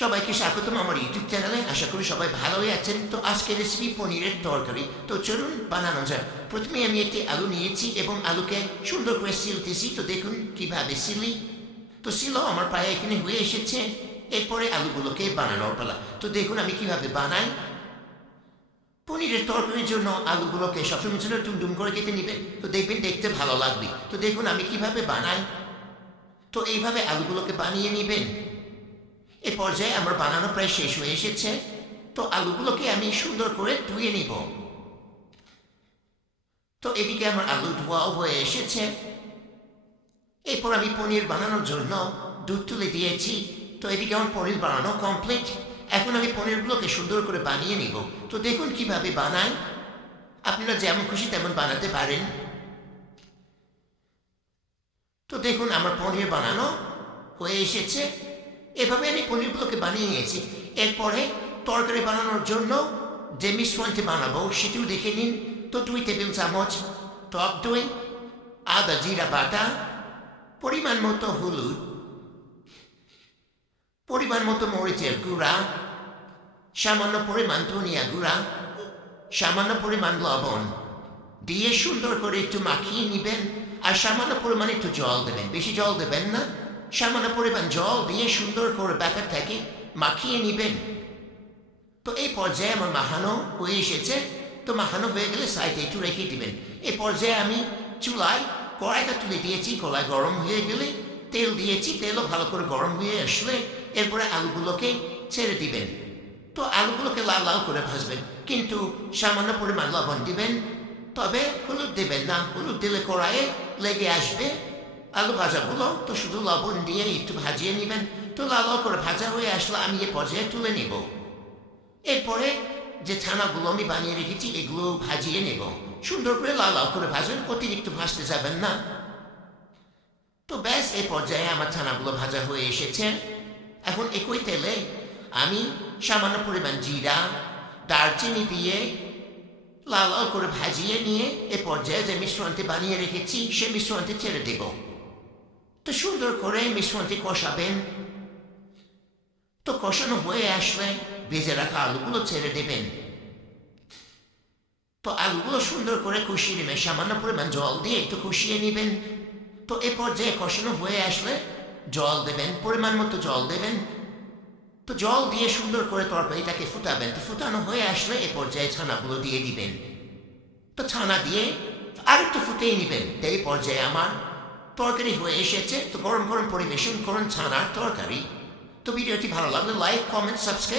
সবাইকে স্বাগতম আমার ইউটিউব চ্যানেলে। আশা করি সবাই ভালোই আছেন। তো আজকে রেসিপি পনিরের তরকারি। তো চলুন বানানো যাক। প্রথমে আমি একটি আলু নিয়েছি এবং আলুকে সুন্দর করে সিলতেছি। তো দেখুন কিভাবে সিলি। তো সিলো আমার প্রায় এখানে হয়ে এসেছে। এরপরে আলুগুলোকে বানানোর পালা। তো দেখুন আমি কিভাবে বানাই। পনিরের তরকারির জন্য আলুগুলোকে সবসময় জন্য টুমটুম করে কেটে নেবেন। তো দেখবেন দেখতে ভালো লাগবে। তো দেখুন আমি কিভাবে বানাই। তো এইভাবে আলুগুলোকে বানিয়ে নেবেন। এ পর্যায়ে আমার বানানো প্রায় শেষ হয়ে এসেছে। তো আলুগুলোকে আমি সুন্দর করে ধুয়ে নিব। তো এদিকে আমার আলু ধোয়াও হয়ে এসেছে। এরপর আমি পনির বানানোর জন্য দুধ তুলে দিয়েছি। তো এদিকে আমার পনির বানানো কমপ্লিট। এখন আমি পনিরগুলোকে সুন্দর করে বানিয়ে নিব। তো দেখুন কিভাবে বানাই। আপনারা যেমন খুশি তেমন বানাতে পারেন। তো দেখুন আমার পনির বানানো হয়ে এসেছে। এভাবে আমি পনিরগুলোকে বানিয়ে নিয়েছি। এরপরে তরকারি বানানোর জন্য যে মিশ্রণটি বানাবো সেটিও দেখে নিন। তো 2 টেবিল চামচ টক দই, আদা জিরা বাটা, পরিমাণ মতো হলুদ, পরিমাণ মতো মরিচের গুঁড়া, সামান্য পরিমাণ ধনিয়া গুঁড়া, সামান্য পরিমাণ লবণ দিয়ে সুন্দর করে একটু মাখিয়ে নেবেন। আর সামান্য পরিমাণ একটু জল দেবেন, বেশি জল দেবেন না। সামান্য পরিমাণ জল দিয়ে সুন্দর করে ব্যাটারটাকে মাখিয়ে নেবেন। তো এই পর্যায়ে আমার মাখানো হয়ে এসেছে। তো মাখানো হয়ে গেলে সাইডে একটু রেখে দিবেন। এই পর্যায়ে আমি চুলায় কড়াইটা তুলে দিয়েছি। কড়াই গরম হয়ে গেলে তেল দিয়েছি। তেলও ভালো করে গরম হয়ে আসলে এরপরে আলুগুলোকে ছেড়ে দিবেন। তো আলুগুলোকে লাল লাল করে ভাজবেন, কিন্তু সামান্য পরিমাণ লবণ দিবেন। তবে হলুদ দেবেন না, হলুদ দিলে কড়াইয়ে লেগে আসবে আলু ভাজাগুলো। তো শুধু লবণ দিয়ে একটু ভাজিয়ে নেবেন। তো লাল লাল করে ভাজা হয়ে আসলে আমি এ পর্যায়ে তুলে নেব। এরপরে যে ছানাগুলো আমি বানিয়ে রেখেছি এগুলো ভাজিয়ে নেব। সুন্দর করে লাল লাল করে ভাজবেন, অতিরিক্ত ভাজতে যাবেন না। তো ব্যাস এই পর্যায়ে আমার ছানাগুলো ভাজা হয়ে এসেছে। এখন একই তেলে আমি সামান্য পরিমাণ জিরা, দারচিনি দিয়ে লাল লাল করে ভাজিয়ে নিয়ে এ পর্যায়ে যে মিশ্রণটি বানিয়ে রেখেছি সে মিশ্রণটি ছেড়ে দেব। তো সুন্দর করে মিশ্রণটি কষাবেন। তো কষানো হয়ে আসলে ভেজে রাখা আলুগুলো ছেড়ে দেবেন। তো আলুগুলো সুন্দর করে কষিয়ে নেবেন, সামান্য পরিমাণ জল দিয়ে একটু কষিয়ে নেবেন। তো এ পর্যায়ে কষানো হয়ে আসলে জল দেবেন, পরিমাণ মতো জল দেবেন। তো জল দিয়ে সুন্দর করে তরকারিটাকে ফুটাবেন। তো ফুটানো হয়ে আসলে এ পর্যায়ে ছানাগুলো দিয়ে দিবেন। তো ছানা দিয়ে আরেকটু ফুটিয়ে নেবেন। এই পর্যায়ে আমার তরকারি হয়ে এসেছে। তো গরম গরম পরিবেশন করুন ছানার তরকারি। তো ভিডিওটি ভালো লাগলে লাইক, কমেন্ট, সাবস্ক্রাইব